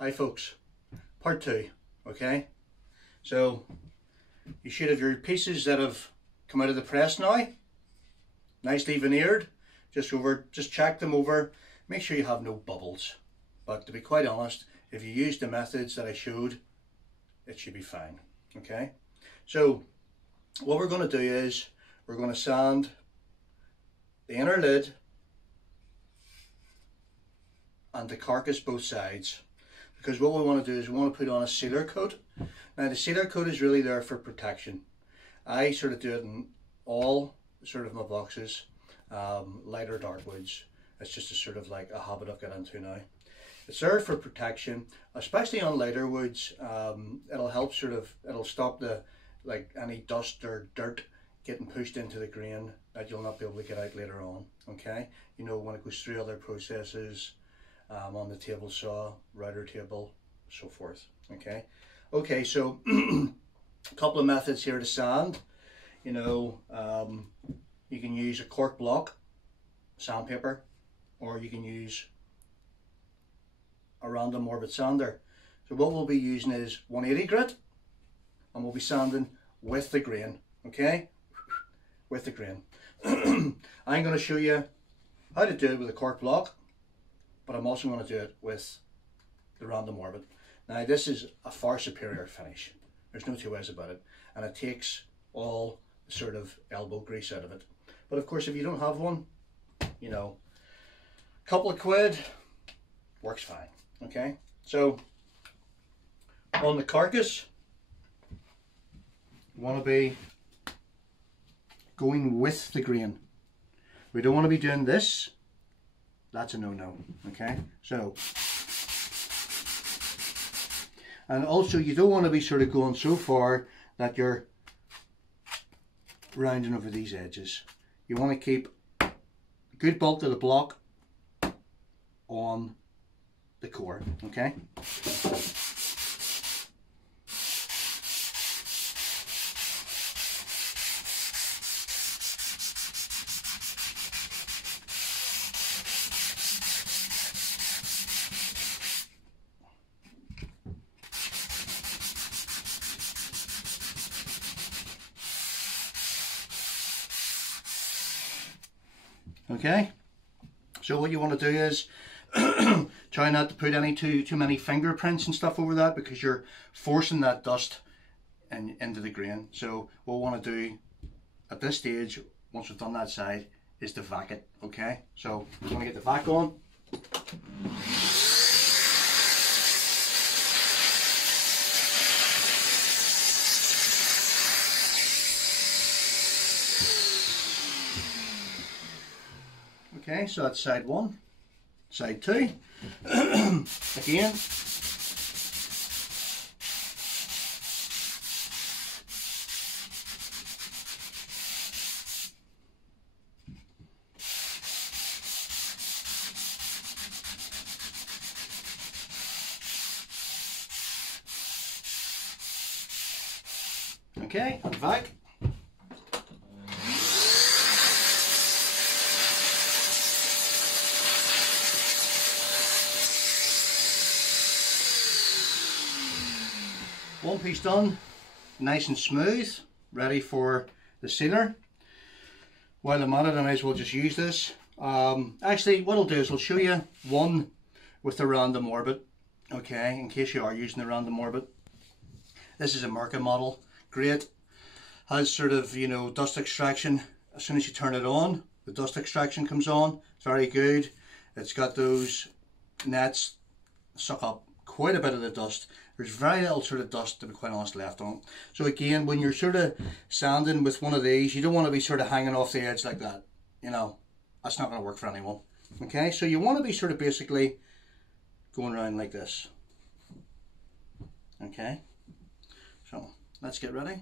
Hi folks, part 2, okay? So you should have your pieces that have come out of the press now, nicely veneered. Just check them over, make sure you have no bubbles. But to be quite honest, if you use the methods that I showed, it should be fine, okay? So what we're going to do is we're going to sand the inner lid and the carcass both sides, because what we want to do is we want to put on a sealer coat. Now the sealer coat is really there for protection. I sort of do it in all sort of my boxes, light or dark woods. It's just a sort of like a habit I've got into now. It's there for protection, especially on lighter woods. It'll help it'll stop any dust or dirt getting pushed into the grain that you'll not be able to get out later on, okay? You know, when it goes through other processes, on the table saw, router table, so forth, okay? Okay, so a couple of methods here to sand. You know, you can use a cork block sandpaper, or you can use a random orbit sander. So what we'll be using is 180 grit, and we'll be sanding with the grain, okay? With the grain. I'm going to show you how to do it with a cork block, but I'm also going to do it with the random orbit. Now this is a far superior finish. There's no two ways about it, and it takes all the sort of elbow grease out of it. But of course, if you don't have one, you know, a couple of quid works fine, okay? So on the carcass, you want to be going with the grain. We don't want to be doing this. That's a no-no, okay? So, and also you don't want to be sort of going so far that you're rounding over these edges. You want to keep a good bulk of the block on the core, okay? Okay, so what you want to do is try not to put any too many fingerprints and stuff over that, because you're forcing that dust into the grain. So what we want to do at this stage, once we've done that side, is to vac it, okay? So we're going to get the vac on. Okay, so that's side 1, side 2, again. Okay, and vac. One piece done, nice and smooth, ready for the sealer. While I'm at it, I might as well just use this. Actually, what I'll do is I'll show you one with the random orbit, okay, in case you are using the random orbit. This is a Merca model, great. Has sort of, you know, dust extraction. As soon as you turn it on, the dust extraction comes on. It's very good. It's got those nets, suck up quite a bit of the dust. There's very little sort of dust, to be quite honest, left on it. So again, when you're sort of sanding with one of these, you don't want to be sort of hanging off the edge like that. You know, that's not going to work for anyone. Okay, so you want to be sort of basically going around like this. Okay, so let's get ready.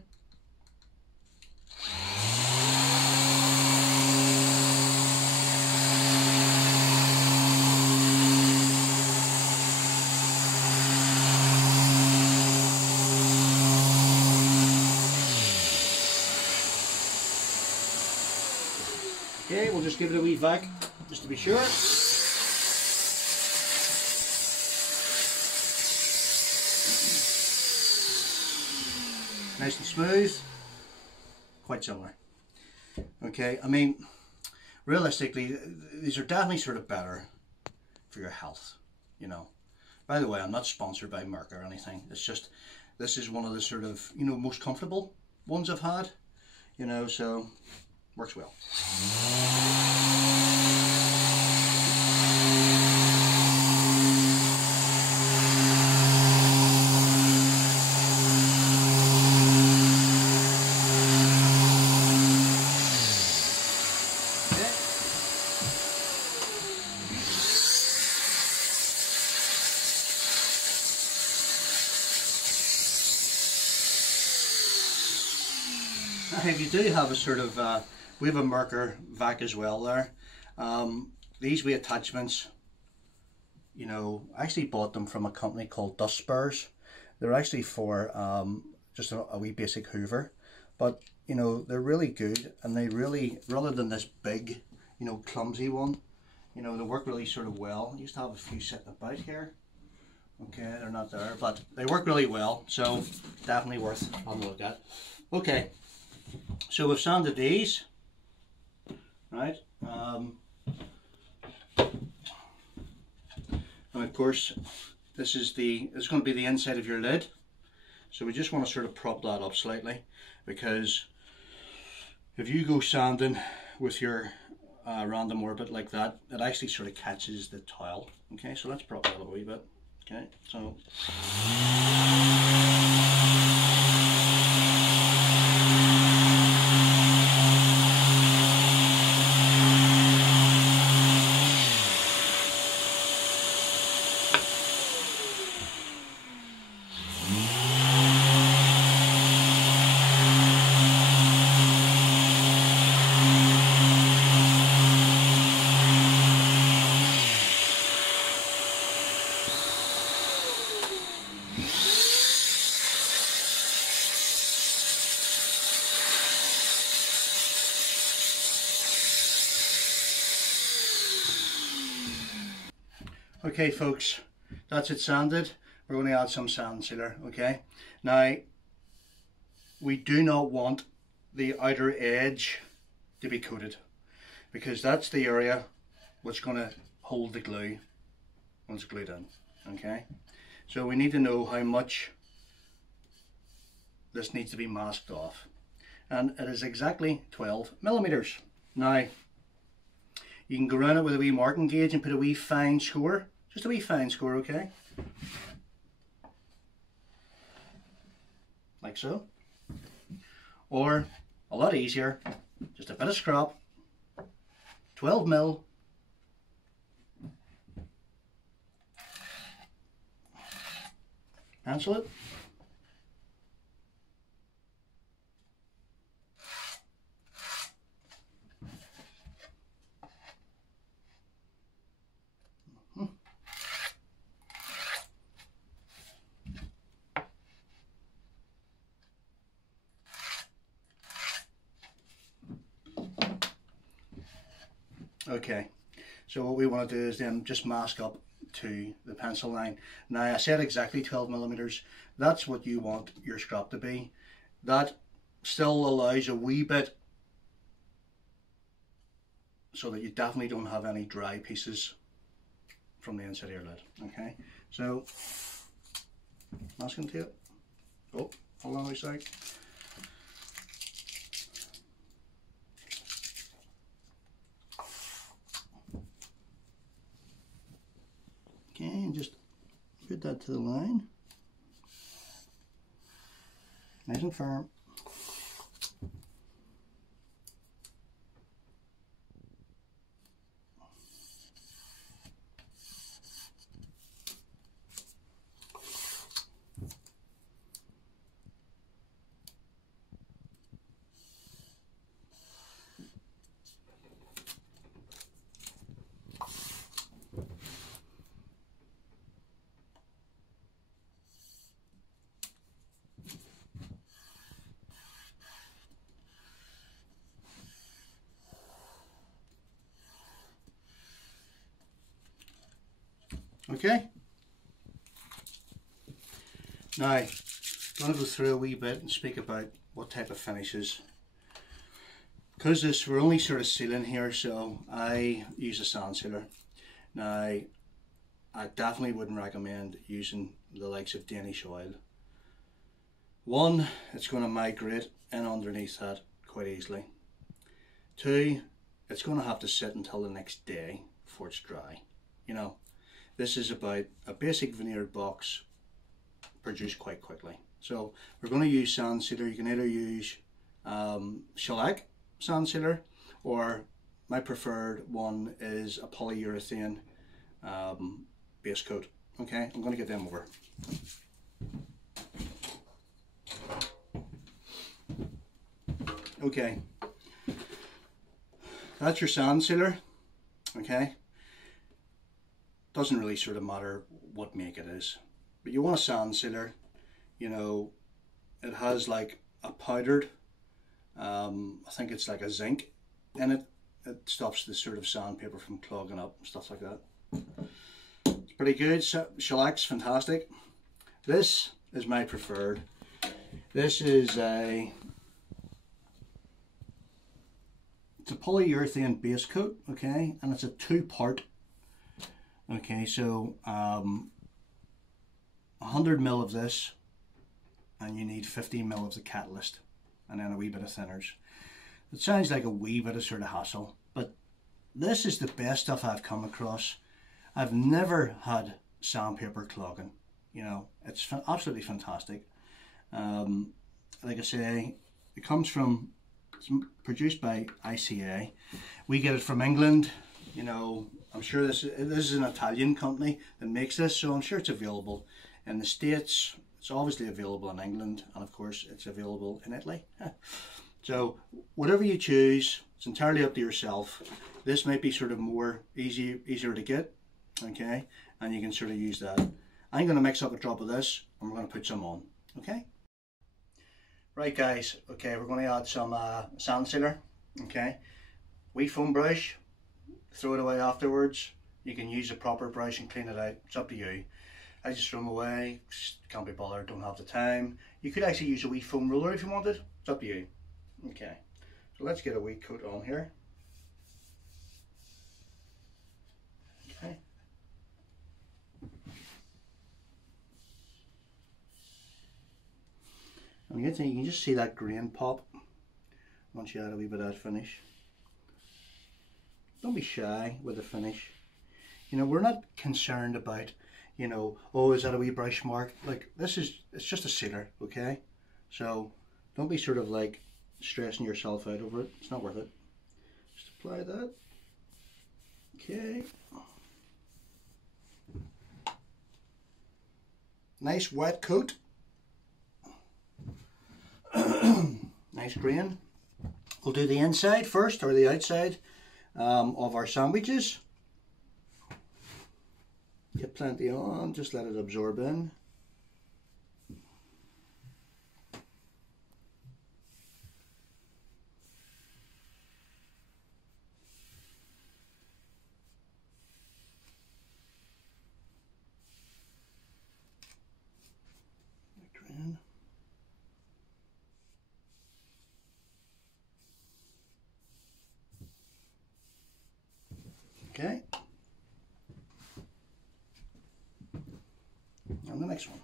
Okay, we'll just give it a wee vac just to be sure. nice and smooth, quite similar. Okay, I mean, realistically, these are definitely sort of better for your health, you know. By the way, I'm not sponsored by Merck or anything. It's just, this is one of the sort of, you know, most comfortable ones I've had, you know, so works well. If you do have a sort of, we have a Merker vac as well there. These wee attachments, you know, I actually bought them from a company called Dust Spurs. They're actually for just a wee basic hoover, but you know, they're really good, and they really, rather than this big, you know, clumsy one, you know, they work really sort of well. I used to have a few sitting about here. Okay, they're not there, but they work really well, so definitely worth having a look at. Okay. So we've sanded these, right? And of course, this is going to be the inside of your lid. So we just want to sort of prop that up slightly, because if you go sanding with your random orbit like that, it actually sort of catches the tile. Okay, so let's prop that up a wee bit. Okay, so. Okay folks, that's it sanded. We're going to add some sand sealer, okay? Now, we do not want the outer edge to be coated, because that's the area what's going to hold the glue once it's glued in, okay? So we need to know how much this needs to be masked off. And it is exactly 12 millimeters. Now, you can go around it with a wee marking gauge and put a wee fine score. Just a wee fine score, okay? Like so. Or, a lot easier, just a bit of scrap, 12 mil. Pencil it. Okay, so what we want to do is then just mask up to the pencil line. Now I said exactly 12 millimeters. That's what you want your scrap to be. That still allows a wee bit so that you definitely don't have any dry pieces from the inside of your lid. Okay, so masking tape. Oh, hold on a sec. Okay, and just put that to the line. Nice and firm. Okay. Now, I'm going to go through a wee bit and speak about what type of finishes. Because we're only sort of sealing here, so I use a sand sealer. Now, I definitely wouldn't recommend using the likes of Danish oil. One, it's going to migrate in underneath that quite easily. Two, it's going to have to sit until the next day before it's dry. You know, this is about a basic veneered box produced quite quickly. So we're going to use sand sealer. You can either use shellac sand sealer, or my preferred one is a polyurethane base coat. Okay, I'm going to get them over. Okay, that's your sand sealer. Okay, doesn't really sort of matter what make it is, but you want a sand sealer. You know, it has like a powdered, I think it's like a zinc in it. It stops the sort of sandpaper from clogging up and stuff like that. It's pretty good. Shellac's fantastic. This is my preferred. This is it's a polyurethane base coat, okay, and it's a 2-part. Okay, so 100 ml of this, and you need 50 ml of the catalyst, and then a wee bit of thinners. It sounds like a wee bit of sort of hassle, but this is the best stuff I've come across. I've never had sandpaper clogging. You know, it's absolutely fantastic. Like I say, it comes from, it's produced by ICA. We get it from England. You know, I'm sure this is an Italian company that makes this, so I'm sure it's available in the States. It's obviously available in England, and of course it's available in Italy. So whatever you choose, it's entirely up to yourself. This might be sort of more easier to get, okay, and you can sort of use that. I'm going to mix up a drop of this, and we're going to put some on, okay? Right guys, okay, we're going to add some sand sealer, okay? Wee foam brush, throw it away afterwards. You can use a proper brush and clean it out, it's up to you. I just throw them away, can't be bothered, don't have the time. You could actually use a wee foam roller if you wanted, it's up to you. Okay, so let's get a wee coat on here. Okay. And the good thing, you can just see that grain pop once you add a wee bit of that finish. Don't be shy with the finish. You know, we're not concerned about, you know, oh, is that a wee brush mark? Like, it's just a sealer, okay? So don't be sort of like stressing yourself out over it. It's not worth it. Just apply that. Okay. Nice wet coat. Nice grain. We'll do the inside first, or the outside of our sandwiches. Get plenty on, just let it absorb in. Okay. And the next one.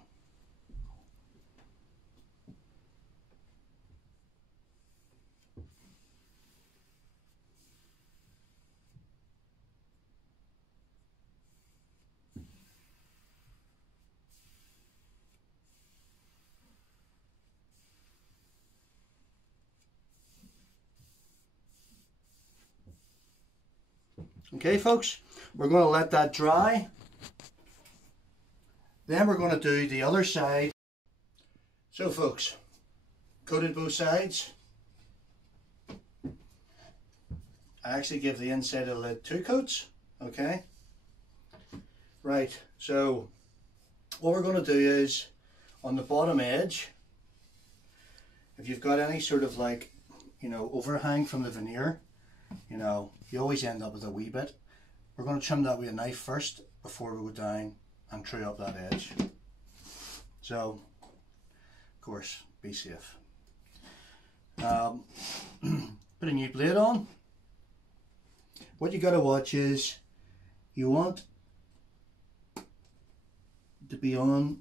Okay folks, we're going to let that dry. Then we're going to do the other side. So folks, coated both sides. I actually give the inside of the lid 2 coats, okay? Right, so what we're going to do is, on the bottom edge, if you've got any sort of like, you know, overhang from the veneer, you know, you always end up with a wee bit. We're going to trim that with a knife first before we go down and true up that edge. So course, be safe. Put a new blade on. What you got to watch is you want to be on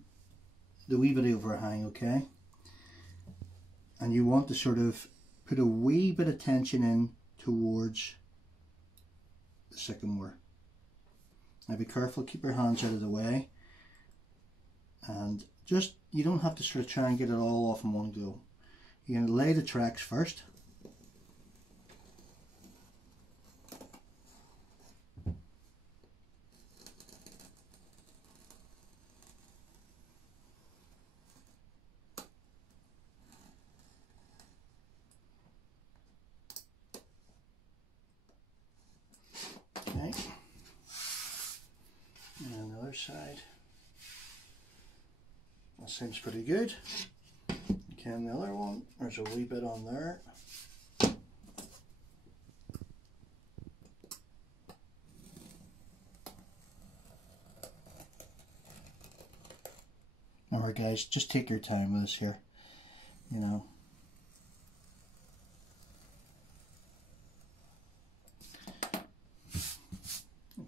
the wee bit overhang, okay? And you want to sort of put a wee bit of tension in towards the sycamore. Now be careful, keep your hands out of the way, and just, you don't have to sort of try and get it all off in one go. You're going to lay the tracks first. Okay, and the other side. That seems pretty good. Okay, and the other one, there's a wee bit on there. Alright guys, just take your time with this here, you know.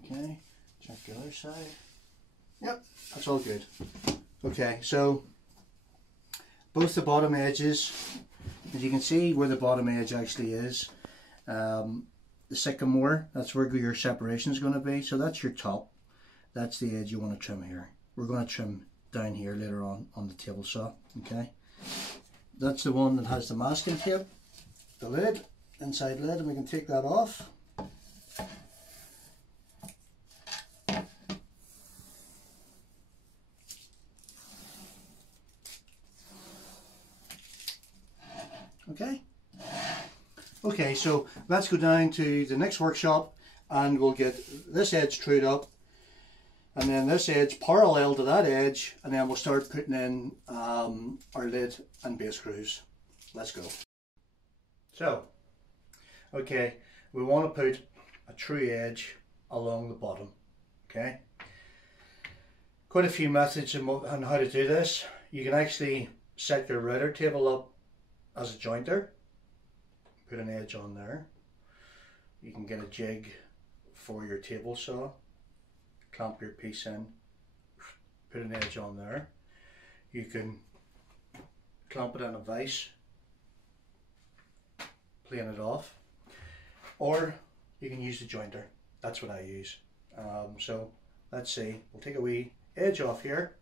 Okay, check the other side. Yep, that's all good. Okay, so both the bottom edges, as you can see where the bottom edge actually is, the sycamore, that's where your separation is going to be. So that's your top, that's the edge you want to trim here. We're going to trim down here later on the table saw. Okay, that's the one that has the masking tape, the lid, inside lid, and we can take that off. Okay, so let's go down to the next workshop and we'll get this edge trued up and then this edge parallel to that edge, and then we'll start putting in our lid and base screws. Let's go. So, okay, we want to put a true edge along the bottom. Okay, quite a few methods on how to do this. You can actually set your router table up as a jointer, put an edge on there. You can get a jig for your table saw, clamp your piece in, put an edge on there. You can clamp it in a vise, plane it off, or you can use the jointer. That's what I use. So let's see, we'll take a wee edge off here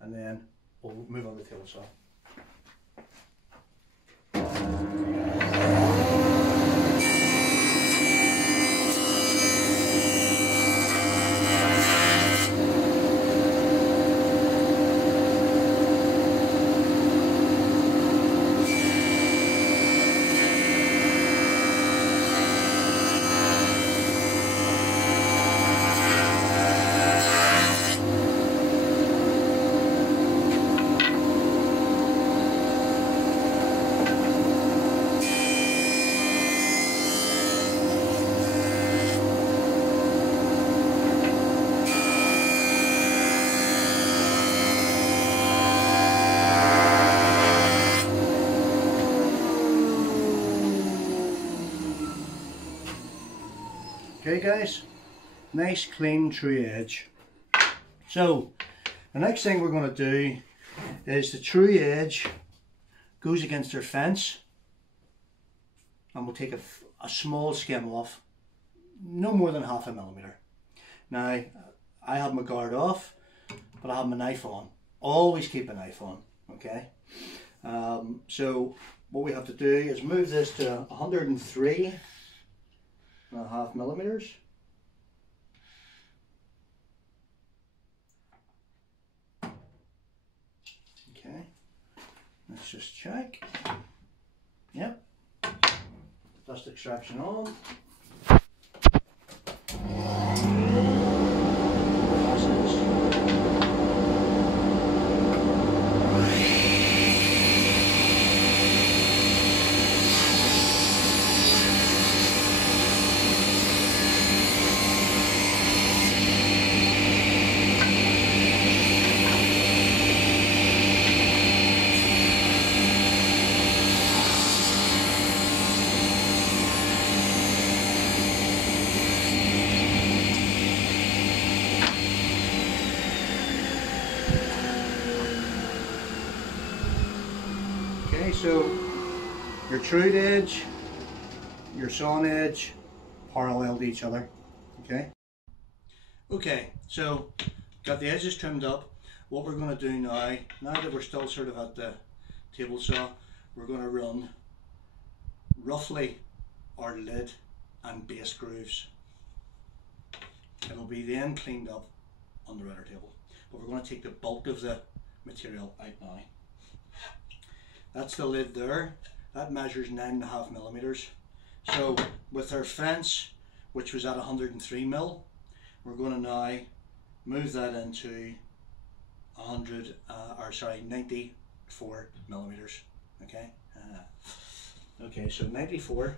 and then we'll move on the table saw. Okay guys, nice clean true edge. So the next thing we're going to do is the true edge goes against our fence, and we'll take a small skim off, no more than 0.5 millimeter. Now I have my guard off, but I have my knife on. Always keep a knife on, okay? So what we have to do is move this to 103.5 millimeters. Okay, let's just check. Yep, dust extraction on. Okay, so your true edge, your sawn edge, parallel to each other. Okay. Okay, so got the edges trimmed up. What we're going to do now that we're still sort of at the table saw, we're going to run roughly our lid and base grooves. It'll be then cleaned up on the router table, but we're going to take the bulk of the material out now. That's the lid there. That measures 9.5 millimeters. So with our fence, which was at 103 mil, we're going to now move that into 94 millimeters. Okay. Okay, so 94.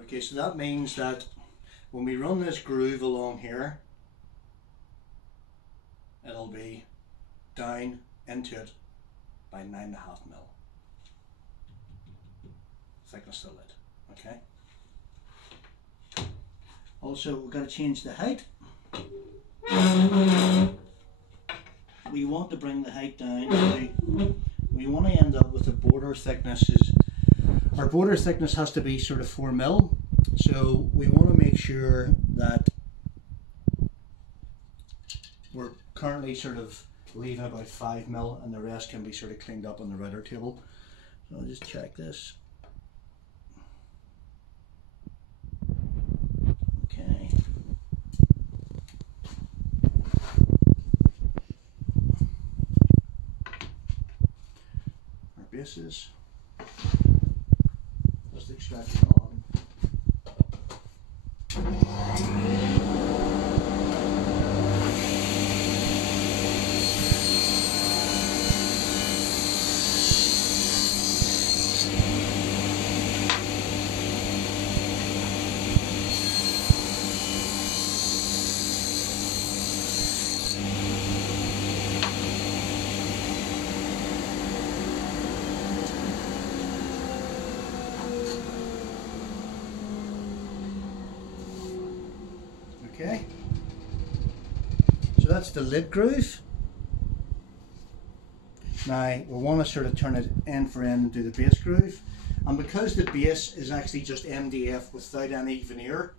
Okay, so that means that when we run this groove along here, it'll be down into it by 9.5 mil. Thickness of the lid. Okay. Also, we've got to change the height. We want to bring the height down to, we want to end up with the border thicknesses. Our border thickness has to be sort of 4 mil, so we want to make sure that we're currently sort of leaving about 5 mil and the rest can be sort of cleaned up on the router table. So I'll just check this. Okay. Our bases. Just extract it on. Okay, so that's the lid groove. Now we want to sort of turn it end for end and do the base groove, and because the base is actually just MDF without any veneer,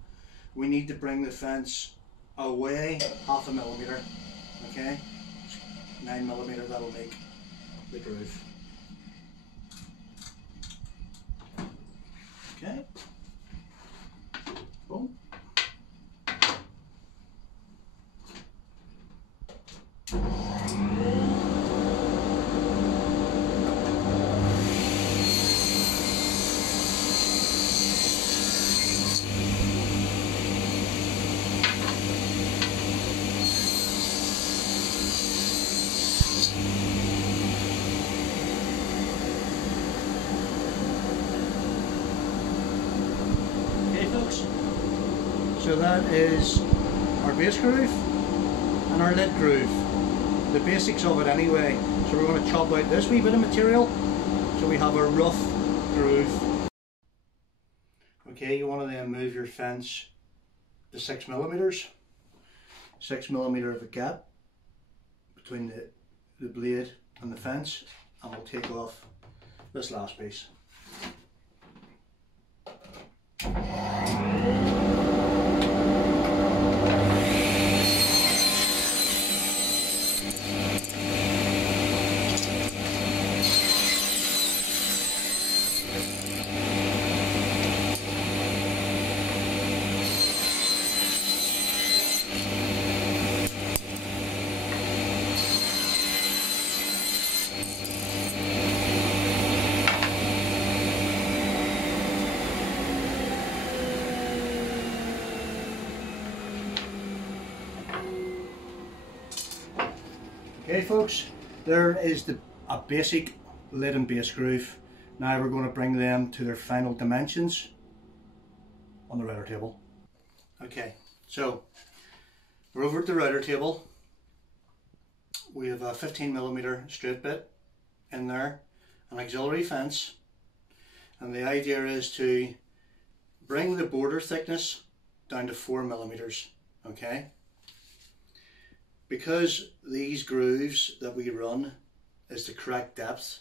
we need to bring the fence away 0.5 millimeter. Okay, 9 millimeter, that'll make the groove. Okay, boom. So that is our base groove and our lid groove, the basics of it anyway. So we're going to chop out this wee bit of material so we have a rough groove. Okay, you want to then move your fence to 6 millimeters, 6 millimeter of a gap between the blade and the fence, and we'll take off this last piece. Okay folks, there is a basic lid and base groove. Now we're going to bring them to their final dimensions on the router table. Okay, so we're over at the router table. We have a 15 millimeter straight bit in there, an auxiliary fence, and the idea is to bring the border thickness down to 4 millimeters. okay? Because these grooves that we run is the correct depth,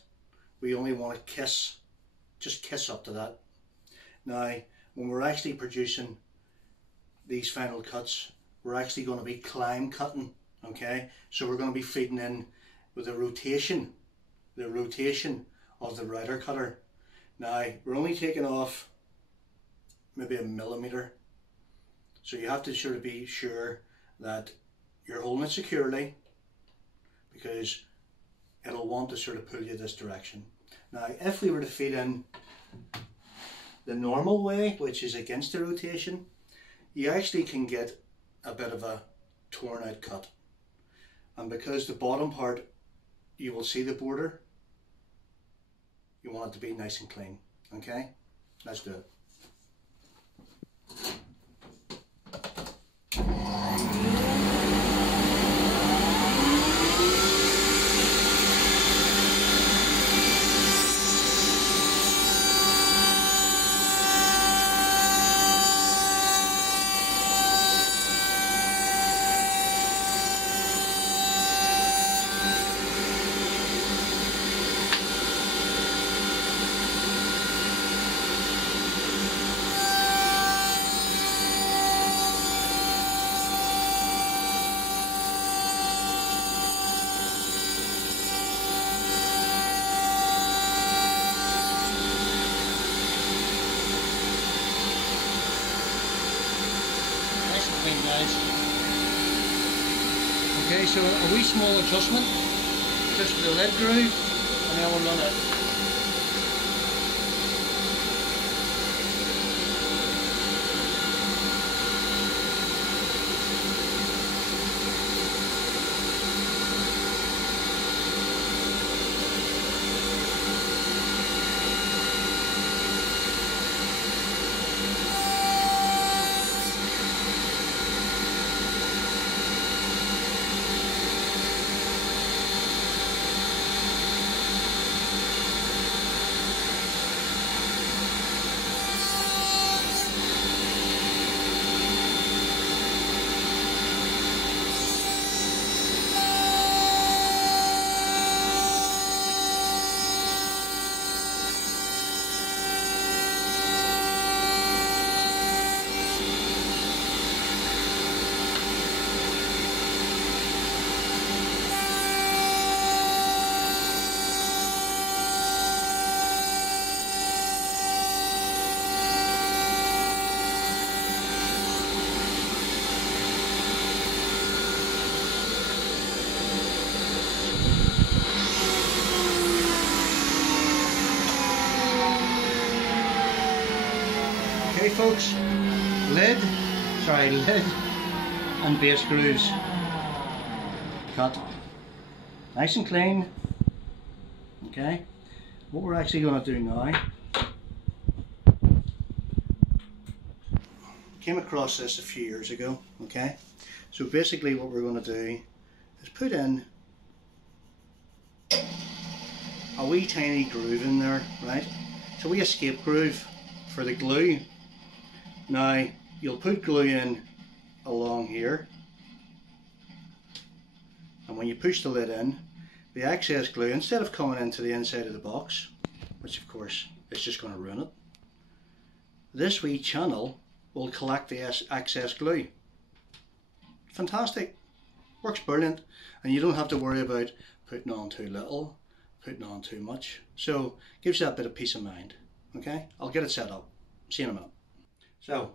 we only want to just kiss up to that. Now, when we're actually producing these final cuts, we're actually going to be climb cutting, okay? So we're going to be feeding in with the rotation of the router cutter. Now, we're only taking off maybe a millimetre, so you have to sort of be sure that you're holding it securely, because it'll want to sort of pull you this direction. Now, if we were to feed in the normal way, which is against the rotation, you actually can get a bit of a torn out cut. And because the bottom part, you will see the border, you want it to be nice and clean. Okay, let's do it. Okay, so a wee small adjustment just for the lid groove, and then we'll run it. Okay folks, lid and base grooves cut nice and clean. Okay, what we're actually going to do now, came across this a few years ago. Okay, so basically what we're going to do is put in a wee tiny groove in there, right? So we escape groove for the glue. Now you'll put glue in along here, and when you push the lid in, the excess glue, instead of coming into the inside of the box, which of course is just going to ruin it, this wee channel will collect the excess glue. Fantastic, works brilliant, and you don't have to worry about putting on too little, putting on too much. So gives you that bit of peace of mind. Okay, I'll get it set up. See you in a minute. So,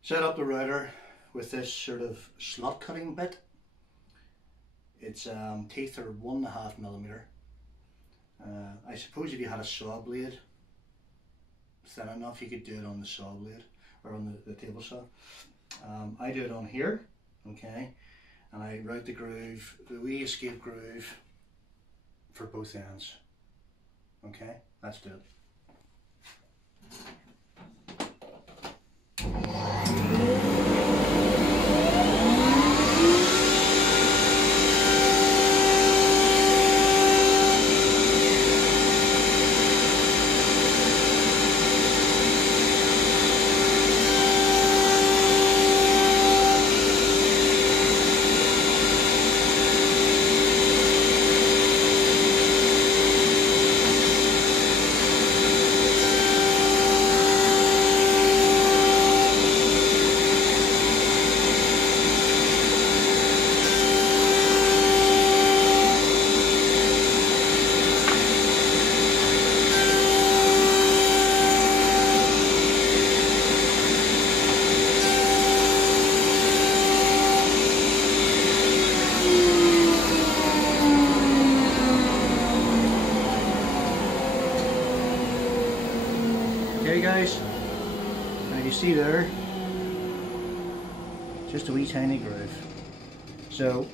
set up the router with this sort of slot cutting bit. Its teeth are 1.5 millimeter. I suppose if you had a saw blade thin enough, you could do it on the saw blade or on the table saw. I do it on here, okay, and I route the groove, the wee escape groove for both ends. Okay, let's do it. Okay guys, now you see there, just a wee tiny groove. So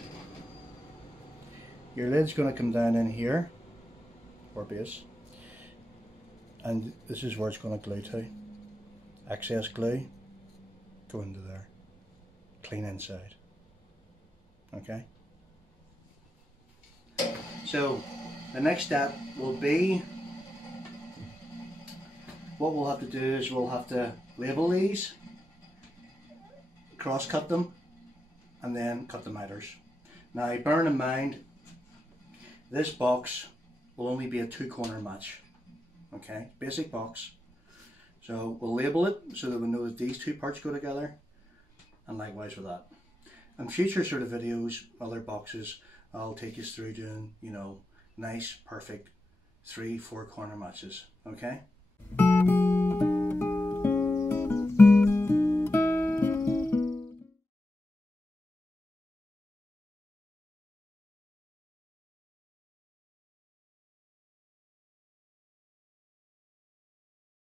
your lid's going to come down in here, or base, and this is where it's going to glue to. Excess glue, go into there, clean inside. Okay? So the next step will be, what we'll have to do is we'll have to label these, cross cut them, and then cut the miters. Now bearing in mind, this box will only be a 2-corner match. Okay, basic box. So we'll label it so that we know that these two parts go together, and likewise with that. In future sort of videos, other boxes, I'll take you through doing, you know, nice, perfect 3-4 corner matches. Okay.